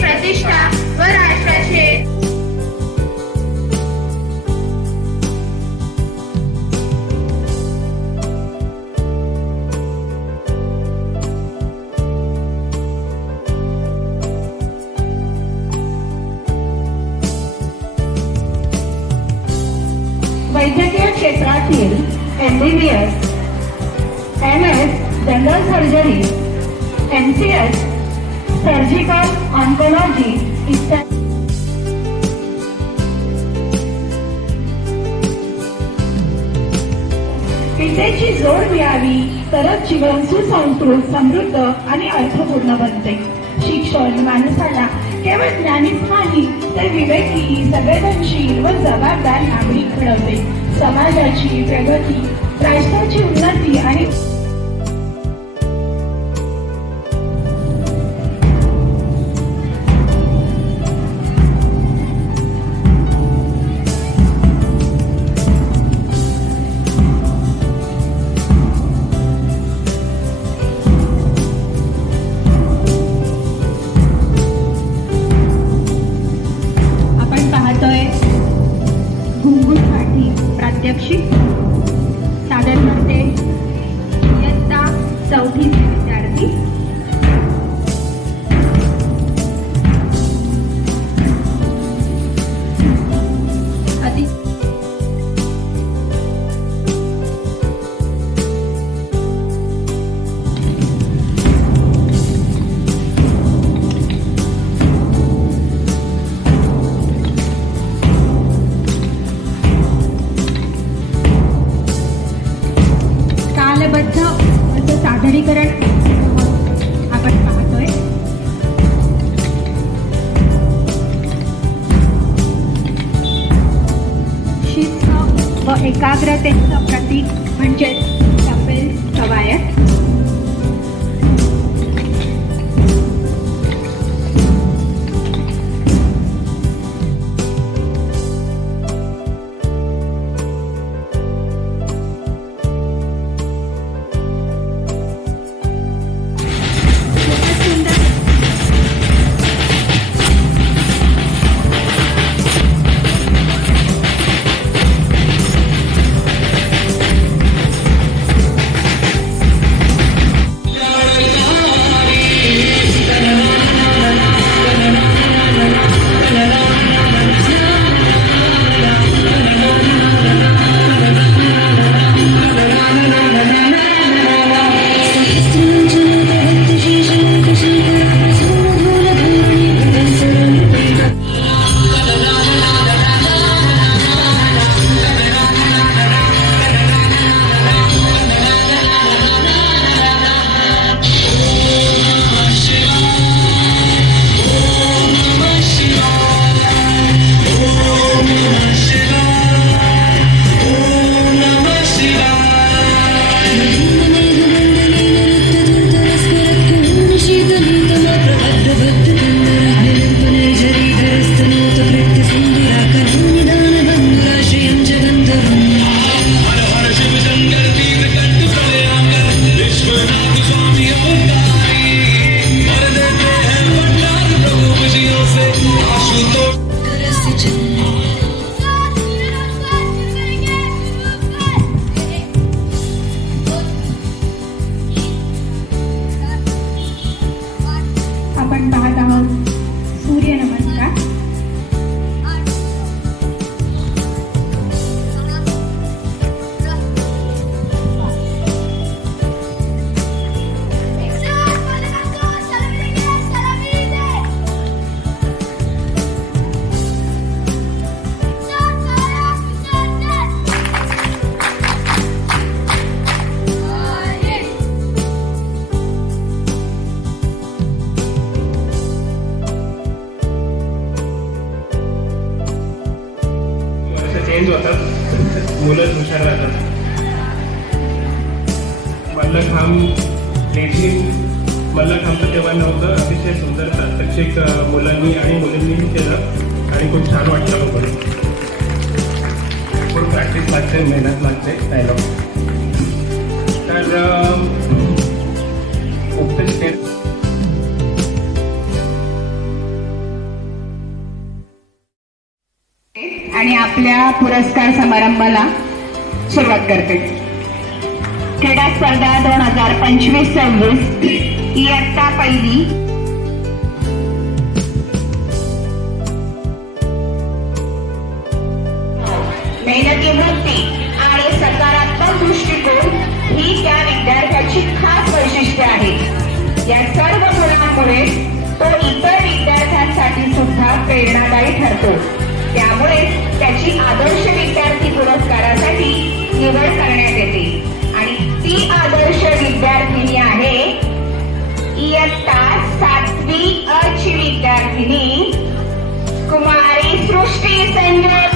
प्रतिष्ठा व राष्ट्राचे वैद्यकीय क्षेत्रातील MBBS, MS general surgery, MCS surgical oncology इत्यादी विद्येची जोड मिळावी तरच जीवन सुसंस्कृत, समृद्ध आणि अर्थपूर्ण बनते. शिक्षण माणसाला केवळ ज्ञानीच नाही तर विवेकी, संवेदनशील व जबाबदार नागरिक घडवते. समाजाची प्रगती, राष्ट्राची उन्नती आणि घुंगूरसाठी प्रात्यक्षिक सादर करते इयत्ता 4वी विद्यार्थी. कालबद्ध असं सादरीकरण आपण पाहतोय. शिस्त व एकाग्रतेचं प्रतीक म्हणजेच तपेल कवायत. आपण पाहत आहोत सूर्यनमस्कार. चेंज होतात, मुलं हुशार राहतात. मल्लखांब मल्लखांबचं तेव्हा नव्हतं, अतिशय सुंदर प्रात्यक्षिक मुलांनी आणि मुलींनी केलं आणि खूप छान वाटलं लोकांना. खूप प्रॅक्टिस लागते, मेहनत लागते डायलॉग. तर उक्त स्टेट आणि आपल्या पुरस्कार समारंभाला सुरुवात करते. क्रीडा स्पर्धा 2025-26 इयत्ता पहिली. मेहनती वृत्ती आणि सकारात्मक दृष्टिकोन ही त्या विद्यार्थ्याची खास वैशिष्ट्ये आहेत. या सर्व गुणांमुळे तो इतर विद्यार्थ्यांसाठी सुद्धा प्रेरणादायी ठरतो. त्यामुळे त्याची आदर्श विद्यार्थी पुरस्कारासाठी निवड करण्यात येते आणि ती आदर्श विद्यार्थिनी आहे इयत्ता 7वी अ ची विद्यार्थिनी कुमारी सृष्टी संजय